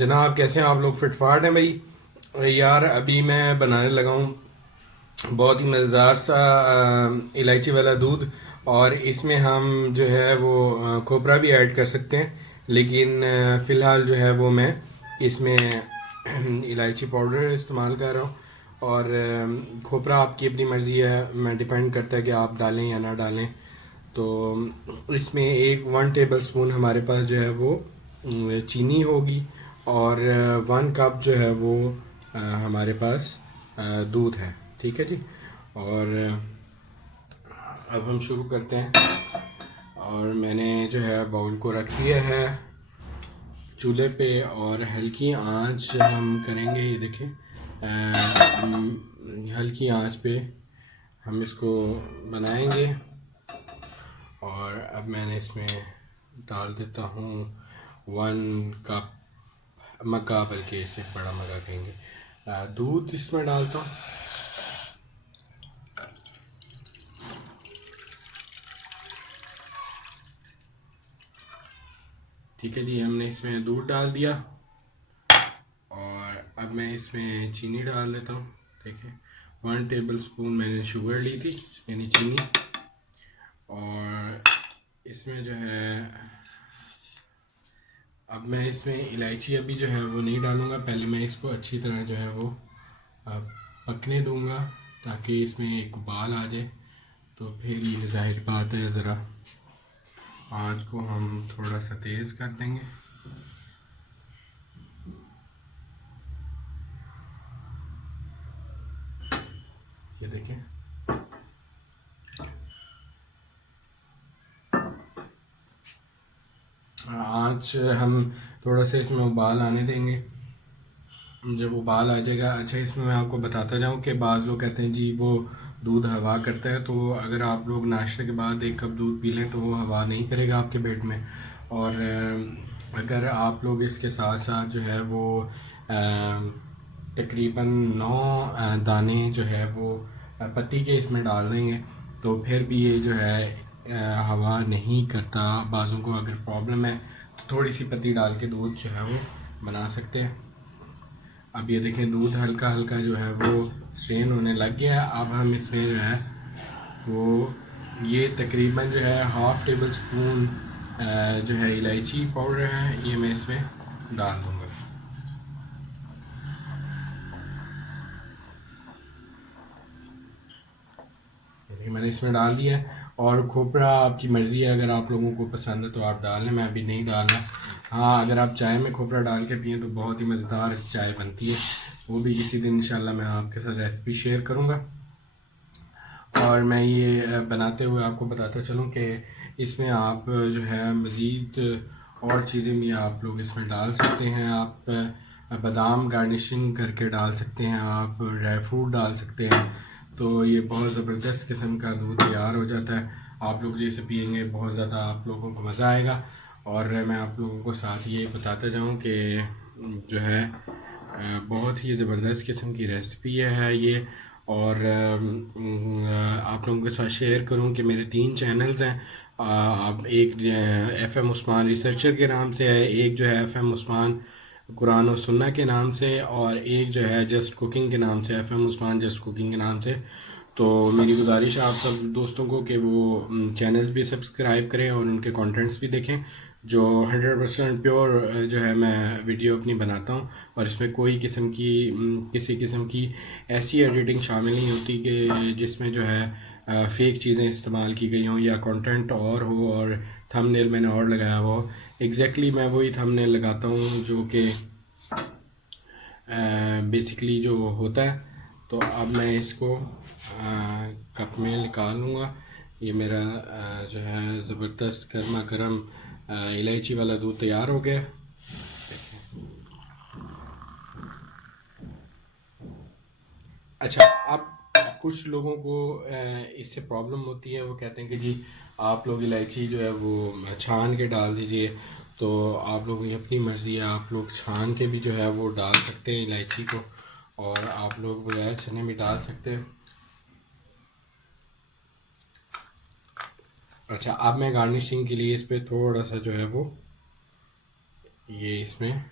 जनाब कैसे हैं आप लोग? फिटफाट हैं भाई। यार अभी मैं बनाने लगा हूँ बहुत ही मज़ेदार सा इलायची वाला दूध। और इसमें हम जो है वो खोपरा भी ऐड कर सकते हैं, लेकिन फ़िलहाल जो है वो मैं इसमें इलायची पाउडर इस्तेमाल कर रहा हूँ। और खोपरा आपकी अपनी मर्ज़ी है, मैं डिपेंड करता है कि आप डालें या ना डालें। तो इसमें एक 1 टेबल स्पून हमारे पास जो है वो चीनी होगी। और 1 कप जो है वो हमारे पास दूध है। ठीक है जी। और अब हम शुरू करते हैं। और मैंने जो है बाउल को रख दिया है चूल्हे पे, और हल्की आंच हम करेंगे। ये देखें, हल्की आंच पे हम इसको बनाएंगे। और अब मैंने इसमें डाल देता हूँ 1 कप मग्गा, बल्कि इसे बड़ा मग्गा कहेंगे, दूध इसमें डालता हूँ। ठीक है जी, हमने इसमें दूध डाल दिया। और अब मैं इसमें चीनी डाल देता हूँ। देखिए, 1 टेबल स्पून मैंने शुगर ली थी, यानी चीनी। और इसमें जो है, अब मैं इसमें इलायची अभी जो है वो नहीं डालूँगा। पहले मैं इसको अच्छी तरह जो है वो पकने दूँगा, ताकि इसमें एक उबाल आ जाए। तो फिर ये ज़ाहिर बात है, ज़रा आँच को हम थोड़ा सा तेज़ कर देंगे। ये देखें, आँच हम थोड़ा सा इसमें उबाल आने देंगे। जब उबाल आ जाएगा, अच्छा इसमें मैं आपको बताता जाऊं कि बाज़ लोग कहते हैं जी वो दूध हवा करता है। तो अगर आप लोग नाश्ते के बाद 1 कप दूध पी लें तो वो हवा नहीं करेगा आपके पेट में। और अगर आप लोग इसके साथ साथ जो है वो तकरीबन 9 दाने जो है वो पत्ती के इसमें डाल देंगे, तो फिर भी ये जो है हवा नहीं करता। बाज़ों को अगर प्रॉब्लम है तो थोड़ी सी पत्ती डाल के दूध जो है वो बना सकते हैं। अब ये देखें, दूध हल्का हल्का जो है वो स्ट्रेन होने लग गया है। अब हम इसमें जो है वो ये तकरीबन जो है 1/2 टेबल स्पून जो है इलायची पाउडर है, ये मैं इसमें डाल दूँगा। ये मैंने इसमें डाल दिया है। और खोपरा आपकी मर्ज़ी है, अगर आप लोगों को पसंद है तो आप डाल लें, मैं अभी नहीं डालना। हाँ, अगर आप चाय में खोपरा डाल के पिए तो बहुत ही मज़ेदार चाय बनती है। वो भी किसी दिन इंशाल्लाह मैं आपके साथ रेसिपी शेयर करूँगा। और मैं ये बनाते हुए आपको बताता चलूँ कि इसमें आप जो है मज़ीद और चीज़ें भी आप लोग इसमें डाल सकते हैं। आप बादाम गार्निशिंग करके डाल सकते हैं, आप ड्राई फ्रूट डाल सकते हैं। तो ये बहुत ज़बरदस्त किस्म का दूध तैयार हो जाता है। आप लोग जैसे पियेंगे बहुत ज़्यादा आप लोगों को मज़ा आएगा। और मैं आप लोगों को साथ ये बताता जाऊँ कि जो है बहुत ही ज़बरदस्त किस्म की रेसिपी है ये। और आप लोगों के साथ शेयर करूं कि मेरे 3 चैनल्स हैं। आप एक FM उस्मान रिसर्चर के नाम से है, एक जो है FM उस्मान कुरान और सुन्ना के नाम से, और एक जो है जस्ट कुकिंग के नाम से, FM उस्मान जस्ट कुकिंग के नाम से। तो मेरी गुजारिश है आप सब दोस्तों को कि वो चैनल्स भी सब्सक्राइब करें और उनके कंटेंट्स भी देखें। जो 100% प्योर जो है मैं वीडियो अपनी बनाता हूँ, और इसमें कोई किस्म की किसी किस्म की ऐसी एडिटिंग शामिल नहीं होती कि जिसमें जो है फ़ेक चीज़ें इस्तेमाल की गई हों या कंटेंट और हो और थंबनेल मैंने और लगाया हुआ हो। एग्जैक्टली मैं वही थंबनेल लगाता हूँ जो कि बेसिकली जो होता है। तो अब मैं इसको कप में निकाल लूँगा। ये मेरा जो है ज़बरदस्त गर्मा गर्म इलायची वाला दूध तैयार हो गया। अच्छा, अब कुछ लोगों को इससे प्रॉब्लम होती है, वो कहते हैं कि जी आप लोग इलायची जो है वो छान के डाल दीजिए। तो आप लोगों की अपनी मर्ज़ी है, आप लोग छान के भी जो है वो डाल सकते हैं इलायची को, और आप लोग बगैर छने भी डाल सकते हैं। अच्छा, अब मैं गार्निशिंग के लिए इस पर थोड़ा सा जो है वो ये इसमें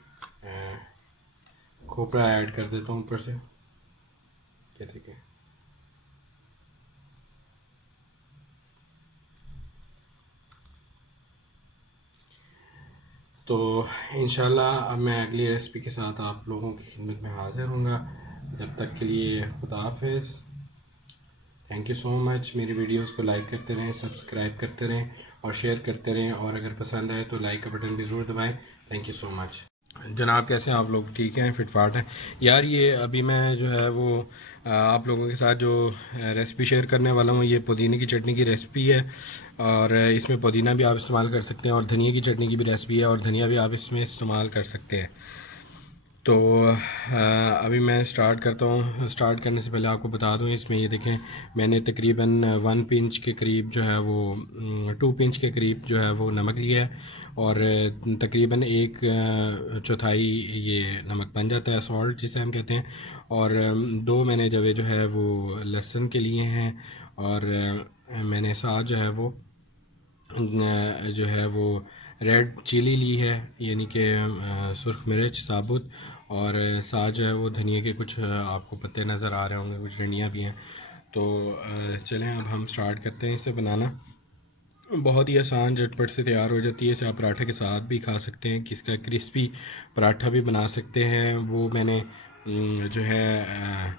खोपरा ऐड कर देता हूँ ऊपर से। क्या देखिए, तो इंशाल्लाह अब मैं अगली रेसिपी के साथ आप लोगों की खिदमत में हाज़िर हूँगा। जब तक के लिए खुदा हाफिज़। Thank you so much. मेरी वीडियोस को लाइक करते रहें, सब्सक्राइब करते रहें और शेयर करते रहें, और अगर पसंद आए तो लाइक का बटन भी ज़रूर दबाएं। Thank you so much. जनाब कैसे हैं आप लोग? ठीक हैं, फिट फाट हैं यार। ये अभी मैं जो है वो आप लोगों के साथ जो रेसिपी शेयर करने वाला हूँ, ये पुदीने की चटनी की रेसिपी है। और इसमें पुदीना भी आप इस्तेमाल कर सकते हैं, और धनिया की चटनी की भी रेसिपी है, और धनिया भी आप इसमें इस्तेमाल कर सकते हैं। तो अभी मैं स्टार्ट करता हूँ। स्टार्ट करने से पहले आपको बता दूँ, इसमें ये देखें मैंने तकरीबन 1 पिंच के करीब जो है वो 2 पिंच के करीब जो है वो नमक लिया है, और तकरीबन 1/4 ये नमक बन जाता है, सॉल्ट जिसे हम कहते हैं। और 2 मैंने जवे जो है वो लहसुन के लिए हैं, और मैंने साथ जो है वो जो है वो रेड चिली ली है, यानी कि सुरख मिर्च साबुत, और साथ जो है वो धनिया के कुछ आपको पत्ते नज़र आ रहे होंगे, कुछ डंडियाँ भी हैं। तो चलें अब हम स्टार्ट करते हैं इसे बनाना। बहुत ही आसान झटपट से तैयार हो जाती है। इसे आप पराठे के साथ भी खा सकते हैं, किसका क्रिस्पी पराठा भी बना सकते हैं। वो मैंने जो है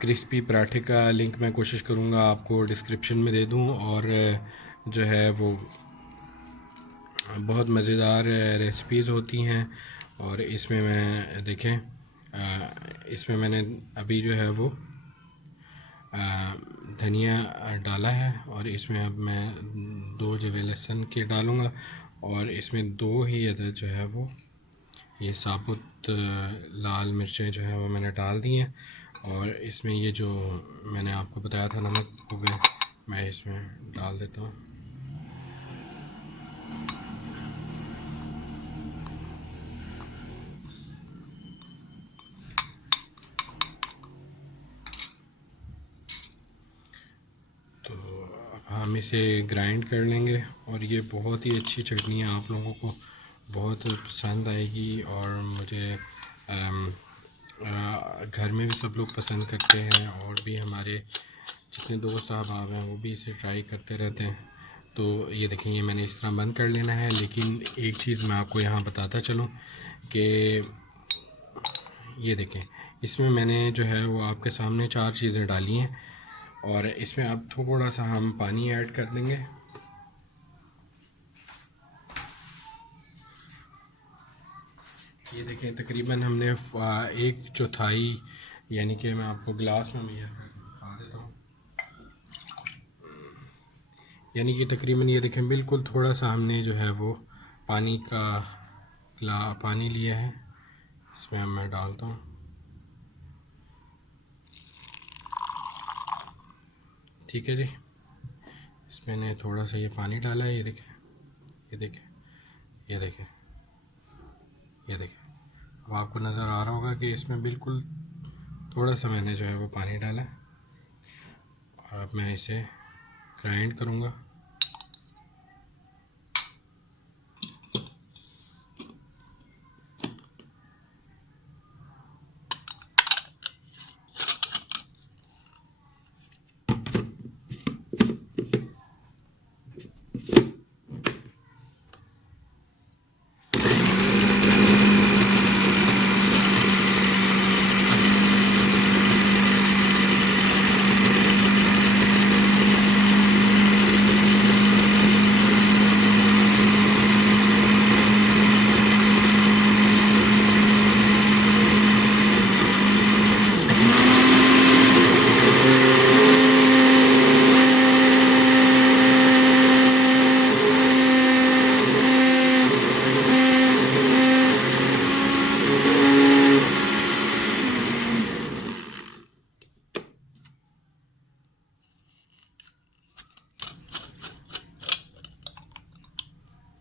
क्रिस्पी पराठे का लिंक मैं कोशिश करूँगा आपको डिस्क्रिप्शन में दे दूँ, और जो है वो बहुत मज़ेदार रेसिपीज़ होती हैं। और इसमें मैं देखें इसमें मैंने अभी जो है वो धनिया डाला है, और इसमें अब मैं 2 जवे लहसुन के डालूँगा, और इसमें 2 ही अदद जो है वो ये साबुत लाल मिर्चें जो है वो मैंने डाल दी हैं। और इसमें ये जो मैंने आपको बताया था नमक, वो मैं इसमें डाल देता हूँ। तो अब हम इसे ग्राइंड कर लेंगे, और ये बहुत ही अच्छी चटनी है, आप लोगों को बहुत पसंद आएगी। और मुझे घर में भी सब लोग पसंद करते हैं, और भी हमारे जितने दोस्त साहब हैं वो भी इसे ट्राई करते रहते हैं। तो ये देखें, ये मैंने इस तरह बंद कर लेना है। लेकिन एक चीज़ मैं आपको यहाँ बताता चलूँ कि ये देखें, इसमें मैंने जो है वो आपके सामने 4 चीज़ें डाली हैं, और इसमें अब थोड़ा सा हम पानी ऐड कर देंगे। ये देखें तकरीबन हमने 1/4, यानी कि मैं आपको गिलास में मेजर करके दिखा देता हूँ, यानी कि तकरीबन ये देखें बिल्कुल थोड़ा सा हमने जो है वो पानी का पानी लिया है। इसमें अब मैं डालता हूँ। ठीक है जी, इसमें मैंने थोड़ा सा ये पानी डाला है। ये देखें, ये देखें, ये देखें, ये देखें। अब आपको नज़र आ रहा होगा कि इसमें बिल्कुल थोड़ा सा मैंने जो है वो पानी डाला है, और अब मैं इसे ग्राइंड करूँगा।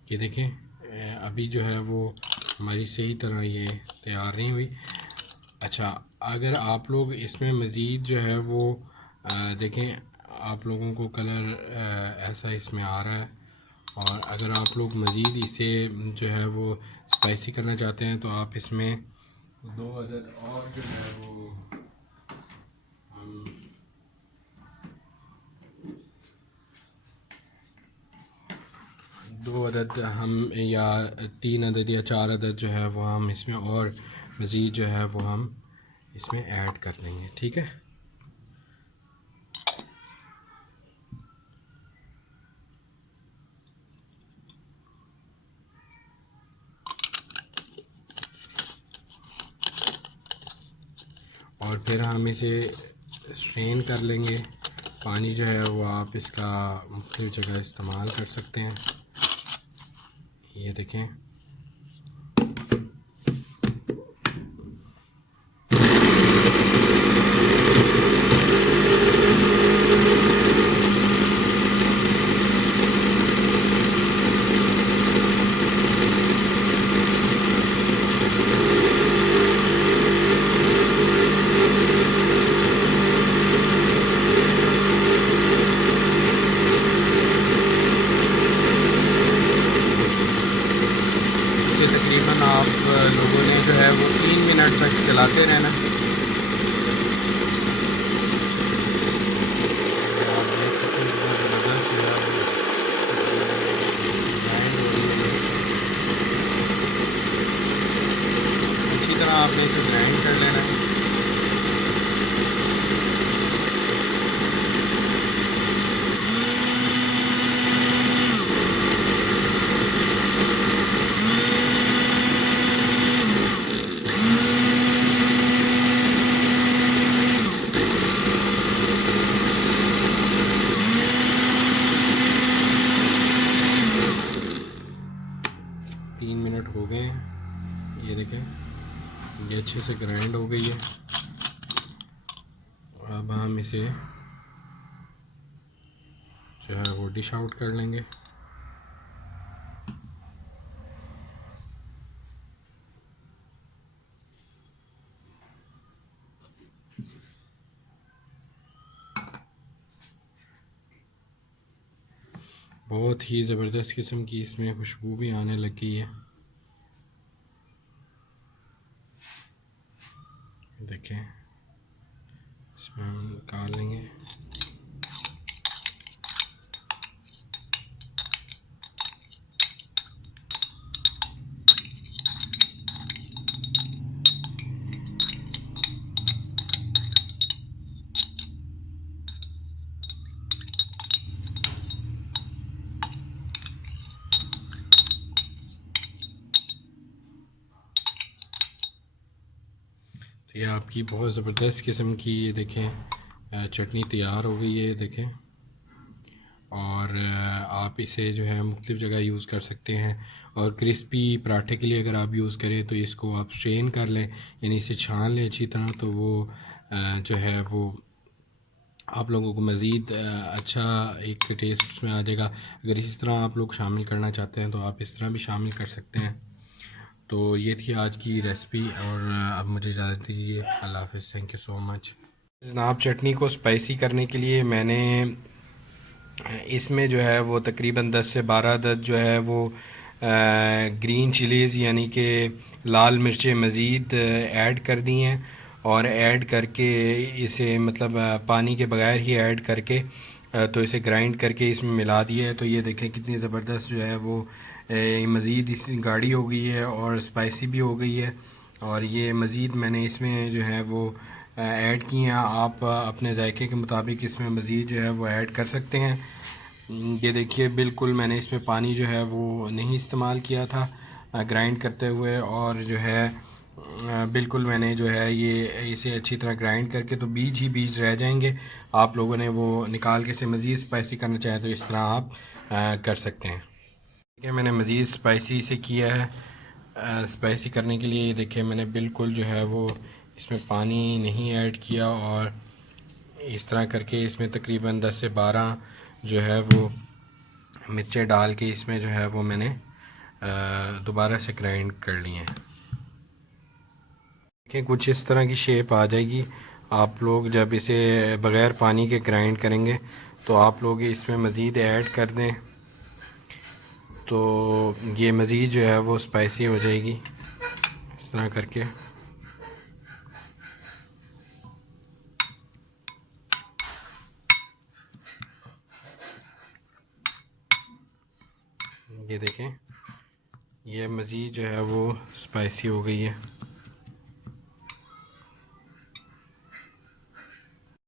ये देखें अभी जो है वो हमारी सही तरह ये तैयार नहीं हुई। अच्छा, अगर आप लोग इसमें मज़ीद जो है वो देखें, आप लोगों को कलर ऐसा इसमें आ रहा है, और अगर आप लोग मज़ीद इसे जो है वो स्पाइसी करना चाहते हैं तो आप इसमें 2 अदद और जो है वो हम 2 अदद हम या 3 अदद या 4 अदद जो है वो हम इसमें और मज़ीद जो है वो हम इसमें ऐड कर लेंगे। ठीक है। और फिर हम इसे स्ट्रेन कर लेंगे। पानी जो है वो आप इसका मुख्तलिफ़ जगह इस्तेमाल कर सकते हैं। ये देखें, इसे तकरीबन आप लोगों ने जो है वो 3 मिनट तक चलाते रहना। आप देख सकते हैं कितना ज़बरदस्त जो है वो ग्राइंड हो रही है। अच्छी तरह आपने इसे ग्राइंड कर लेना है। तीन मिनट हो गए हैं। ये देखें, ये अच्छे से ग्राइंड हो गई है। अब हम इसे जो है वो डिश आउट कर लेंगे। बहुत ही ज़बरदस्त किस्म की इसमें खुशबू भी आने लग गई है। देखें, इसमें हम निकाल लेंगे। तो ये आपकी बहुत ज़बरदस्त किस्म की ये देखें चटनी तैयार हो गई है। ये देखें, और आप इसे जो है मुख्तलिफ़ जगह यूज़ कर सकते हैं। और क्रिस्पी पराठे के लिए अगर आप यूज़ करें तो इसको आप स्ट्रेन कर लें, यानी इसे छान लें अच्छी तरह, तो वो जो है वो आप लोगों को मज़ीद अच्छा एक टेस्ट उसमें आ जाएगा। अगर इस तरह आप लोग शामिल करना चाहते हैं तो आप इस तरह भी शामिल कर सकते हैं। तो ये थी आज की रेसिपी, और अब मुझे इजाज़त दीजिए। अल्लाह हाफ़िज़। Thank you so much. जनाब, चटनी को स्पाइसी करने के लिए मैंने इसमें जो है वो तकरीबन 10 से 12 अदद जो है वो ग्रीन चिलीज़ यानी कि लाल मिर्चें मज़ीद ऐड कर दी हैं। और ऐड करके इसे मतलब पानी के बगैर ही ऐड करके तो इसे ग्राइंड करके इसमें मिला दिया है। तो ये देखें कितनी ज़बरदस्त जो है वो मज़ीद इस गाढ़ी हो गई है और स्पाइसी भी हो गई है। और ये मज़ीद मैंने इसमें जो है वो ऐड की हैं। आप अपने जायके के मुताबिक इसमें मज़ीद जो है वो ऐड कर सकते हैं। ये देखिए, बिल्कुल मैंने इसमें पानी जो है वो नहीं इस्तेमाल किया था ग्राइंड करते हुए। और जो है बिल्कुल मैंने जो है ये इसे अच्छी तरह ग्राइंड करके, तो बीज ही बीज रह जाएंगे। आप लोगों ने वो निकाल के इसे मज़ीद स्पाइसी करना चाहें तो इस तरह आप कर सकते हैं। ठीक है, मैंने मज़ीद स्पाइसी से किया है। स्पाइसी करने के लिए देखिए मैंने बिल्कुल जो है वो इसमें पानी नहीं ऐड किया, और इस तरह करके इसमें तकरीबन 10 से 12 जो है वो मिर्चें डाल के इसमें जो है वो मैंने दोबारा से ग्राइंड कर लिए हैं। देखिए, कुछ इस तरह की शेप आ जाएगी। आप लोग जब इसे बग़ैर पानी के ग्राइंड करेंगे तो आप लोग इसमें मज़ीद ऐड कर दें। तो ये मज़ीद जो है वो स्पाइसी हो जाएगी इस तरह करके। ये देखें, ये मज़ीद जो है वो स्पाइसी हो गई है।